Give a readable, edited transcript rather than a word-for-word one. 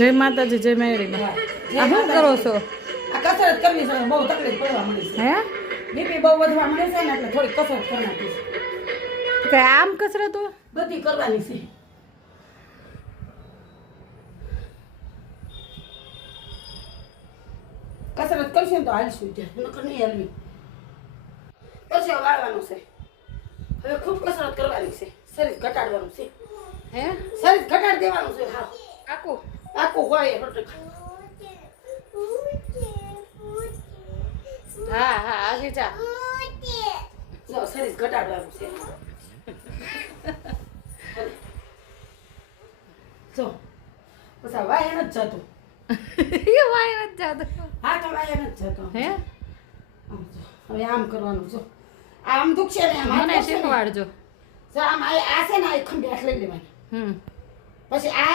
જય માતાજી જય મેળીમાં હા. આ શું કરો છો આ કસરત કરવી છે બહુ તકલીફ પડવા મળી છે હે બીપી બહુ વધવા મળે છે ને એટલે થોડી કસરત કરી નાખી છે કે આમ કસરત હોય બધી કરવાની છે કસરત કરશે ને તો હાલશું ત્યાં નકર નહીં હાલવી પછી વાળવાનું છે હવે ખૂબ કસરત કરવાની છે શરીર ઘટાડવાનું છે હે શરીર ઘટાડી દેવાનું છે હા કાકુ આખું હોય રોટલી હા હા આગી જા જો શરીર ઘટાડવાનું છે જો પછી વાય ન જ જતું એ વાય નથી જાતો હા તો વાય ન જ જતો હે આમ જો. હવે આમ કરવાનું જો આમ દુખશે ને આમ હાથ મને દુખશે ને. શીખવાડજો જો આમ આ છે ને આ ખંભે હાથ લઈ લેવાની હમ પછી આ